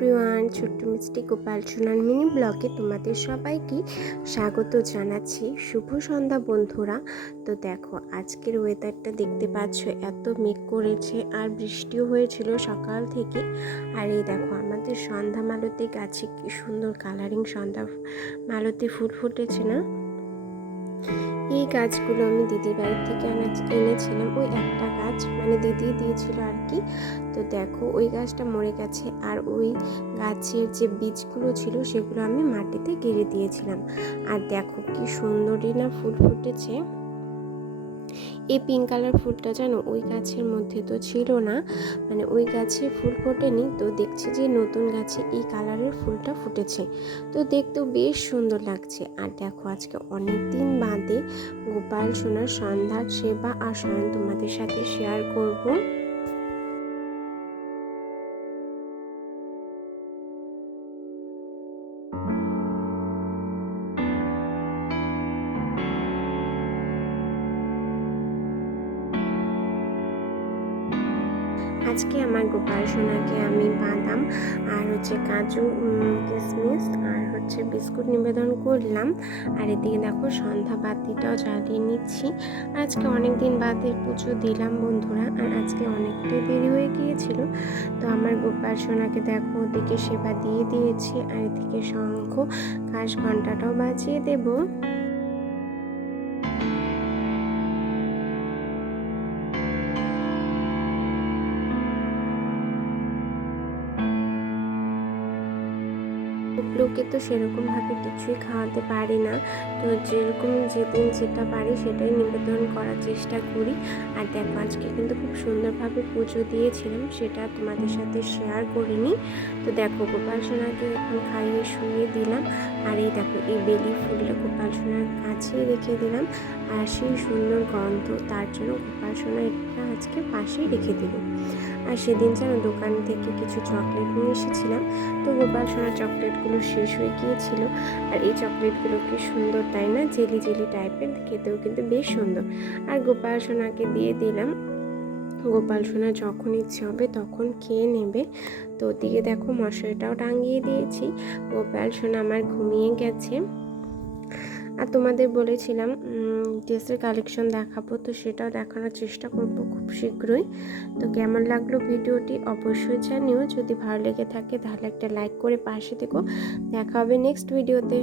Everyone, ছোট্ট মিষ্টি গোপাল সোনার মিনি ব্লগে তোমাদের সবাইকে স্বাগত জানাচ্ছি। শুভ সন্ধ্যা বন্ধুরা। তো দেখো আজকের ওয়েদারটা দেখতে পাচ্ছ, এত মেঘ করেছে আর বৃষ্টিও হয়েছিল সকাল থেকে। আর এই দেখো আমাদের সন্ধ্যা মালতী গাছে কি সুন্দর কালারিং সন্ধ্যা মালতী ফুল ফুটেছে না। এই গাছগুলো আমি দিদি বাড়ির থেকে এনেছিলাম, ওই একটা গাছ মানে দিদি দিয়েছিল আর কি। তো দেখো ওই গাছটা মরে গেছে, আর ওই গাছের যে বীজগুলো ছিল সেগুলো আমি মাটিতে গেড়ে দিয়েছিলাম। আর দেখো কি সুন্দরই না ফুল ফুটেছে। এই পিঙ্ক কালার ফুলটা জানো ওই গাছের মধ্যে তো ছিল না, মানে ওই গাছে ফুল ফোটেনি। তো দেখছি যে নতুন গাছে এই কালারের ফুলটা ফুটেছে, তো দেখতেও বেশ সুন্দর লাগছে। আর দেখো আজকে অনেক দিন বাদে গোপাল সোনার সন্ধ্যার সেবা আর শয়ন তোমাদের সাথে শেয়ার করব। আজকে আমার গোপাল সোনাকে আমি বাদাম আর কাজু কিশমিশ আর বিস্কুট নিবেদন করলাম। আর এদিকে দেখো সন্ধ্যা বাতিটাও জ্বালিয়ে নিচ্ছি। আজকে অনেক দিন বাদে পুজো দিলাম বন্ধুরা, আর আজকে অনেকটাই দেরি হয়ে গিয়েছিল। তো আমার গোপাল সোনাকে দেখো ওদিকে সেবা দিয়ে দিয়েছি, আর এদিকে শঙ্খ কাশ ঘন্টাটাও বাজিয়ে দেবো। লোকে তো সেরকমভাবে কিছুই খাওয়াতে পারি না, তো যেরকম যেদিন যেটা পারি সেটাই নিবেদন করার চেষ্টা করি। আর দেখো আজকে কিন্তু খুব সুন্দরভাবে পুজো দিয়েছিলাম, সেটা তোমাদের সাথে শেয়ার করিনি। তো দেখো গোপাল সোনাকে এখন খাইয়ে শুয়ে দিলাম। আর এই দেখো এই বেলি ফুলটা গোপাল সোনার কাছে রেখে দিলাম, আর সেই সুন্দর গন্ধ তার জন্য গোপাল সোনা এটা আজকে পাশেই রেখে দিল। আর সেদিন যেন দোকান থেকে কিছু চকলেট নিয়ে এসেছিলাম, তো গোপাল সোনার চকলেটগুলো শেষ হয়ে গিয়েছিল। আর এই চকলেটগুলো কি সুন্দর তাই না, জেলি জেলি টাইপের, খেতেও কিন্তু বেশ সুন্দর। আর গোপাল সোনাকে দিয়ে দিলাম, গোপাল সোনা যখন ইচ্ছে হবে তখন খেয়ে নেবে। তো ওদিকে দেখো মশারিটাও টাঙিয়ে দিয়েছি, গোপাল সোনা আমার ঘুমিয়ে গেছে। আর তোমাদের বলেছিলাম ড্রেসের কালেকশন দেখাবো, তো সেটাও দেখানোর চেষ্টা করব খুব শীঘ্রই। তো কেমন লাগলো ভিডিওটি অবশ্যই জানিও, যদি ভালো লেগে থাকে তাহলে একটা লাইক করে পাশে থেকো। দেখা হবে নেক্সট ভিডিওতে।